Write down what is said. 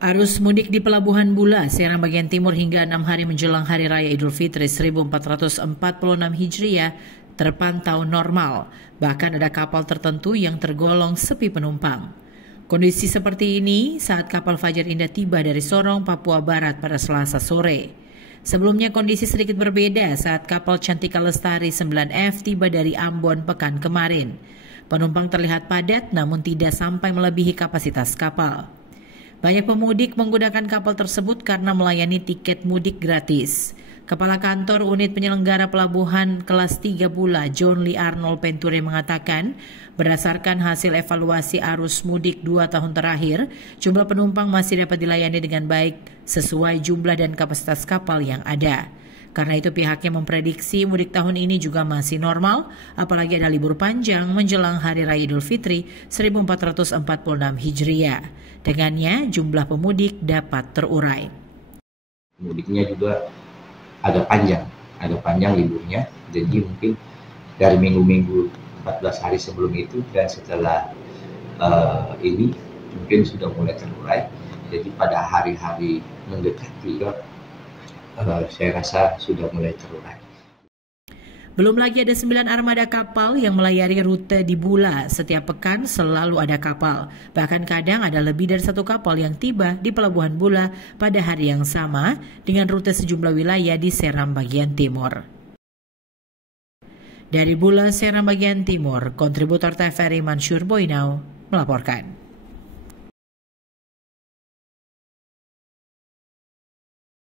Arus mudik di Pelabuhan Bula, Seram bagian timur hingga 6 hari menjelang Hari Raya Idul Fitri 1446 Hijriah terpantau normal. Bahkan ada kapal tertentu yang tergolong sepi penumpang. Kondisi seperti ini saat kapal Fajar Indah tiba dari Sorong, Papua Barat pada Selasa sore. Sebelumnya kondisi sedikit berbeda saat kapal Cantika Lestari 9F tiba dari Ambon pekan kemarin. Penumpang terlihat padat namun tidak sampai melebihi kapasitas kapal. Banyak pemudik menggunakan kapal tersebut karena melayani tiket mudik gratis. Kepala Kantor Unit Penyelenggara Pelabuhan Kelas 3 Bula, John Lee Arnold Penture mengatakan, berdasarkan hasil evaluasi arus mudik 2 tahun terakhir, jumlah penumpang masih dapat dilayani dengan baik sesuai jumlah dan kapasitas kapal yang ada. Karena itu pihaknya memprediksi mudik tahun ini juga masih normal, apalagi ada libur panjang menjelang Hari Raya Idul Fitri 1446 Hijriah. Dengannya jumlah pemudik dapat terurai. Mudiknya juga agak panjang liburnya, jadi mungkin dari minggu-minggu 14 hari sebelum itu dan setelah ini mungkin sudah mulai terurai. Jadi pada hari-hari mendekati saya rasa sudah mulai terurai. Belum lagi ada 9 armada kapal yang melayari rute di Bula. Setiap pekan selalu ada kapal. Bahkan kadang ada lebih dari 1 kapal yang tiba di Pelabuhan Bula pada hari yang sama dengan rute sejumlah wilayah di Seram bagian timur. Dari Bula, Seram bagian timur, kontributor TVRI Mansur Boinau melaporkan.